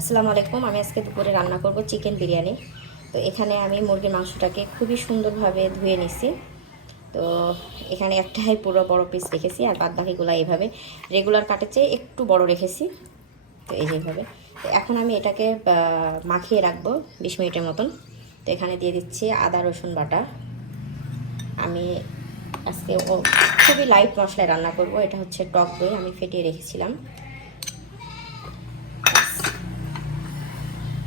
আসসালামু আলাইকুম। আমি আজকে দুপুরে রান্না করব চিকেন বিরিয়ানি। তো এখানে আমি মুরগির মাংসটাকে খুবই সুন্দরভাবে ধুয়ে নিছি। তো এখানে একটাই পুরো বড় পিস রেখেছি, আর বাদ বাকিগুলো এইভাবে রেগুলার কাটের চেয়ে একটু বড় রেখেছি। তো এই যেভাবে। তো এখন আমি এটাকে মাখিয়ে রাখবো 20 মিনিটের মতন। তো এখানে দিয়ে দিচ্ছি আদা রসুন বাটা। আমি আজকে খুবই লাইট মশলায় রান্না করব। এটা হচ্ছে টক দই, আমি ফেটিয়ে রেখেছিলাম।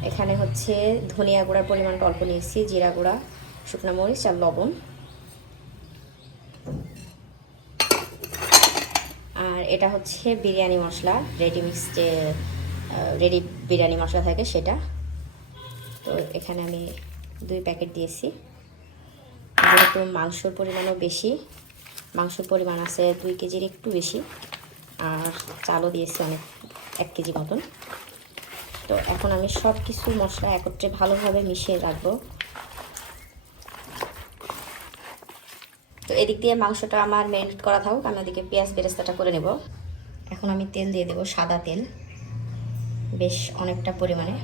এখানে হচ্ছে ধনিয়া গুঁড়ার পরিমাণটা অল্প নিয়েছি, জিরা গুঁড়া, শুকনো মরিচ আর লবণ। আর এটা হচ্ছে বিরিয়ানি মশলা, রেডিমিক্স যে রেডি বিরিয়ানি মশলা থাকে সেটা। তো এখানে আমি 2 প্যাকেট দিয়েছি। যেহেতু মাংসর পরিমাণও বেশি, মাংসর পরিমাণ আছে 2 কেজির একটু বেশি, আর চালও দিয়েছি অনেক 1 কেজি মতন। তো এখন আমি সব কিছু মশলা একত্রে ভালোভাবে মিশিয়ে রাখবো। তো এদিক দিয়ে মাংসটা আমার ম্যারিনেট করা থাকুক, আমি ওদিকে পেঁয়াজ বেরেস্তাটা করে নেব। এখন আমি তেল দিয়ে দেব, সাদা তেল, বেশ অনেকটা পরিমাণে।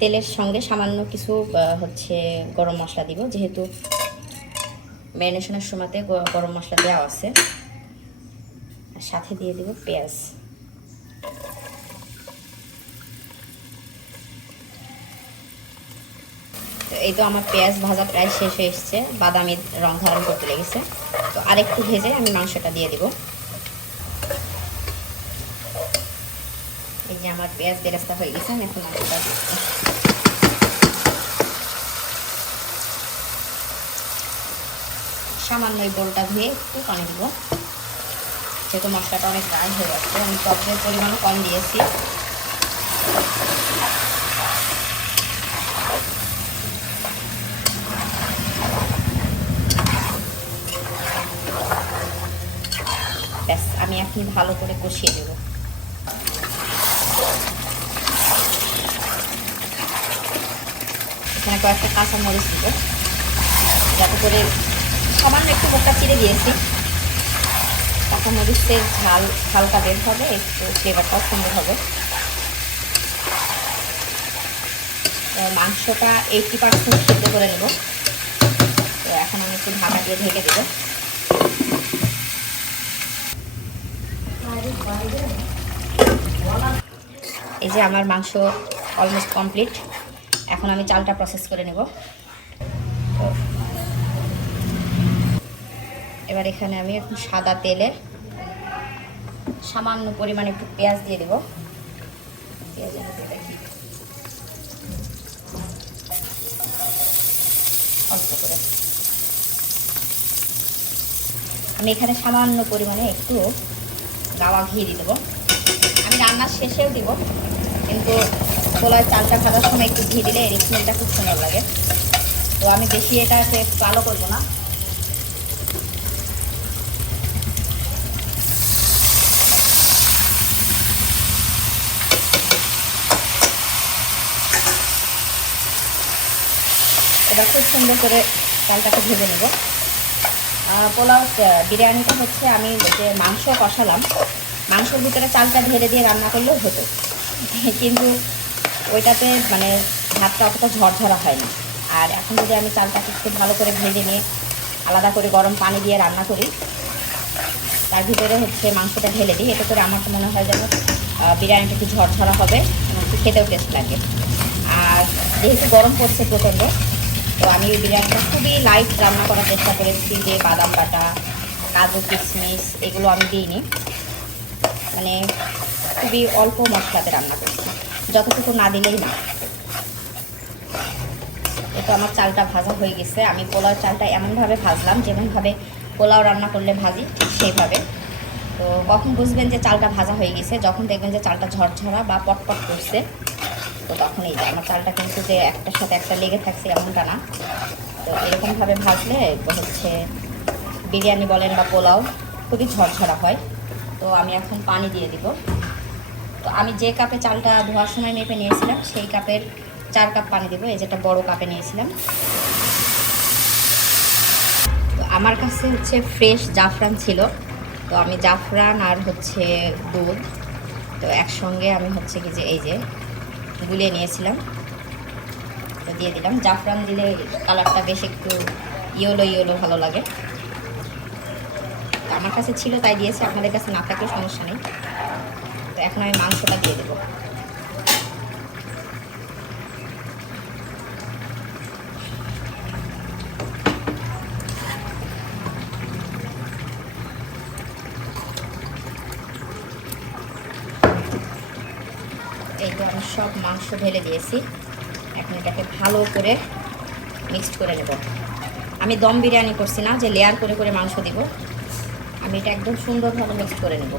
তেলের সঙ্গে সামান্য কিছু হচ্ছে গরম মশলা দিব, যেহেতু ম্যারিনেশনের সময়তে গরম মশলা দেওয়া আছে। আর সাথে দিয়ে দেব পেঁয়াজ। তো এই তো আমার পেঁয়াজ ভাজা প্রায় শেষ হয়ে এসছে, বাদামি রং ধারণ করতে লেগেছে। তো আরেকটু ভেজে আমি মাংসটা দিয়ে দেব। এই যে আমার পেঁয়াজ বেরেস্তা হয়ে গেছে, আমি এখন মাংসটা দিচ্ছি। সামান্য এই বোলটা ধুয়ে একটু পানি দিব, যেহেতু মশলাটা অনেক ড্রাই হয়ে যাচ্ছে। আমি টকের পরিমাণও কম দিয়েছি। ব্যাস, আমি এখন ভালো করে কষিয়ে দেব। এখানে কয়েকটা কাঁচা মরিচ দিব, যাতে করে সামান্য একটু বোটটা চিড়ে দিয়েছি। কাঁচা মরিচের ঝাল হালকা বের হবে, একটু ফ্লেভারটাও সুন্দর হবে। মাংসটা 80% সিদ্ধ করে নেব। তো এখন আমি একটু ঢাকা দিয়ে ঢেকে দেবো। এই যে আমার মাংস অলমোস্ট কমপ্লিট। এখন আমি চালটা প্রসেস করে নেব। এবার এখানে আমি একটু সাদা তেলে সামান্য পরিমাণে একটু পেঁয়াজ দিয়ে দেব। অল্প করে আমি এখানে সামান্য পরিমাণে একটু গাওয়া ঘি দিয়ে দেবো। আমি রান্নার শেষেও দিব, কিন্তু পোলায় চালটা ভাজার সময় একটু ঘি দিলে এর স্মেলটা খুব সুন্দর লাগে। তো আমি বেশি এটাকে কালো করবো না। এবার খুব সুন্দর করে চালটাকে ভেজে নেব। পোলাও বিরিয়ানিটা হচ্ছে আমি যে মাংস কষালাম, মাংসের ভিতরে চালটা ঢেলে দিয়ে রান্না করলেও হতো, কিন্তু ওইটাতে মানে ভাতটা অতটা ঝরঝরা হয় না। আর এখন যদি আমি চালটাকে একটু ভালো করে ভেজে নিয়ে আলাদা করে গরম পানি দিয়ে রান্না করি, তার ভিতরে হচ্ছে মাংসটা ঢেলে দিই, এতে করে আমার তো মনে হয় যেন বিরিয়ানিটা একটু ঝরঝরা হবে, একটু খেতেও টেস্ট লাগে। আর যেহেতু গরম পড়ছে প্রচণ্ড, তো আমি এই বিরিয়ানিটা খুবই লাইট রান্না করার চেষ্টা করেছি, যে বাদাম বাটা, কাজু কিশমিশ এগুলো আমি দিইনি, মানে খুবই অল্প মশলাতে রান্না করছি, যতটুকু না দিলেই না। তো আমার চালটা ভাজা হয়ে গেছে। আমি পোলাও চালটা এমনভাবে ভাজলাম যেমনভাবে পোলাও রান্না করলে ভাজি, সেইভাবে। তো কখন বুঝবেন যে চালটা ভাজা হয়ে গেছে? যখন দেখবেন যে চালটা ঝরঝরা বা পটপট করছে, তো তখন এই যে আমার চালটা কিন্তু যে একটার সাথে একটা লেগে থাকছে এমনটা না। তো এরকমভাবে ভাজলে হচ্ছে বিরিয়ানি বলেন বা পোলাও খুবই ঝরঝরা হয়। তো আমি এখন পানি দিয়ে দিব। তো আমি যে কাপে চালটা ধোয়ার সময় মেপে নিয়েছিলাম, সেই কাপের 4 কাপ পানি দেবো। এই যেটা বড় কাপে নিয়েছিলাম। তো আমার কাছে হচ্ছে ফ্রেশ জাফরান ছিল, তো আমি জাফরান আর হচ্ছে দুধ তো একসঙ্গে আমি হচ্ছে কি যে এই যে গুলিয়ে নিয়েছিলাম, তো দিয়ে দিলাম। জাফরান দিলে কালারটা বেশ একটু ইয়েলো ইয়েলো ভালো লাগে। তো আমার কাছে ছিল তাই দিয়েছি, আপনাদের কাছে না থাকলেও সমস্যা নেই। তো এখন আমি মাংসটা দিয়ে দেবো। এই তো আমি সব মাংস ঢেলে দিয়েছি, এখন এটাকে ভালো করে মিক্সড করে নেব। আমি দম বিরিয়ানি করছি না যে লেয়ার করে করে মাংস দিব, আমি এটা একদম সুন্দরভাবে মিক্সড করে নেব।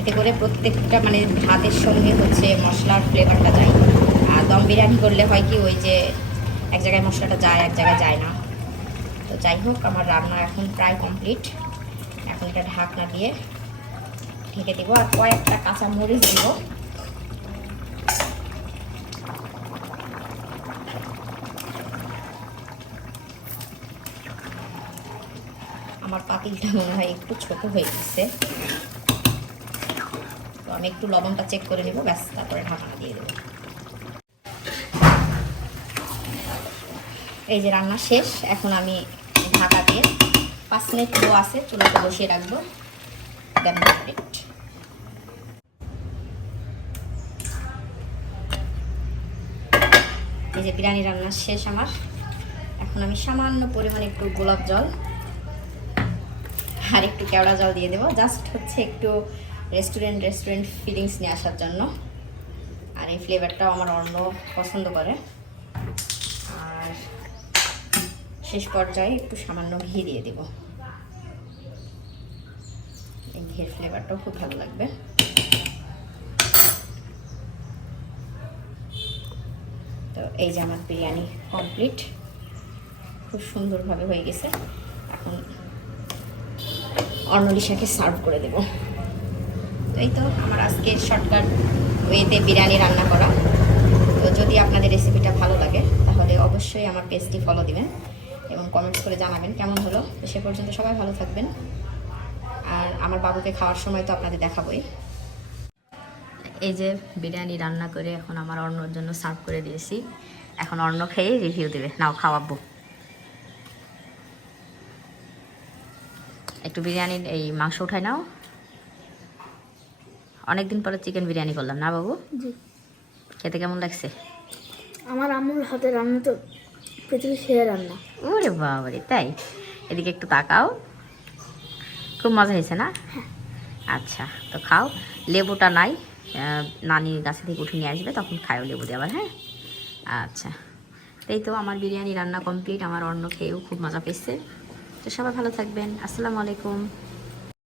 এতে করে প্রত্যেকটা মানে ভাতের সঙ্গে হচ্ছে মশলার ফ্লেভারটা যায়। আর দম বিরিয়ানি করলে হয় কি ওই যে এক জায়গায় মশলাটা যায় এক জায়গায় যায় না। তো যাই হোক, আমার রান্না এখন প্রায় কমপ্লিট। এখন এটা ঢাকনা দিয়ে ঢেকে দেবো আর কয়েকটা কাঁচা মরিচ দিব। আমার পাতিলটা মনে হয় একটু ছোট হয়ে গেছে, তো আমি একটু লবণটা চেক করে নেব, ব্যাস তারপরে ঢাকনা দিয়ে দেবো। এই যে রান্না শেষ, এখন আমি ঢাকা দিয়ে 5 মিনিট লো আছে চুলাতে বসিয়ে রাখবো। Then complete. এই যে বিরিয়ানি রান্না শেষ আমার। এখন আমি সামান্য পরিমাণে একটু গোলাপ জল আর একটু কেওড়া জল দিয়ে দেবো, জাস্ট হচ্ছে একটু রেস্টুরেন্ট ফিলিংস নিয়ে আসার জন্য। আর এই ফ্লেভারটাও আমার অন্য পছন্দ করে। আর শেষ পর্যায়ে একটু সামান্য ঘি দিয়ে দেব, এই ঘিয়ের ফ্লেভারটাও খুব ভালো লাগবে। তো এই যে আমার বিরিয়ানি কমপ্লিট, খুব সুন্দরভাবে হয়ে গেছে। এখন অর্ণলিশাকে সার্ভ করে দেব। তো এই তো আমার আজকে শর্টকাট ওয়েতে বিরিয়ানি রান্না করা। তো যদি আপনাদের রেসিপিটা ভালো লাগে তাহলে অবশ্যই আমার পেজটি ফলো দিবেন এবং কমেন্টস করে জানাবেন কেমন হলো। তো সে পর্যন্ত সবাই ভালো থাকবেন। আর আমার বাবুকে খাওয়ার সময় তো আপনাদের দেখাবোই। এই যে বিরিয়ানি রান্না করে এখন আমার অর্ণর জন্য সার্ভ করে দিয়েছি। এখন অর্ণ খেয়ে রিভিউ দেবে। নাও খাওয়াবো। একটু বিরিয়ানির এই মাংস উঠাই নাও। অনেকদিন পরে চিকেন বিরিয়ানি করলাম না বাবু? জি। খেতে কেমন লাগছে? আমার আম্মুর হাতে রান্না তো পৃথিবীর সেরা রান্না। ওরে বাবারে, তাই? এদিকে একটু তাকাও। খুব মজা হয়েছে না? আচ্ছা, তো খাও। লেবুটা নাই, নানির গাছে থেকে উঠে নিয়ে আসবে, তখন খাও লেবু দিয়ে আবার। হ্যাঁ, আচ্ছা। এই তো আমার বিরিয়ানি রান্না কমপ্লিট। আমার অন্য খেয়েও খুব মজা পেয়েছে। তো সবাই ভালো থাকবেন। আসসালামু আলাইকুম।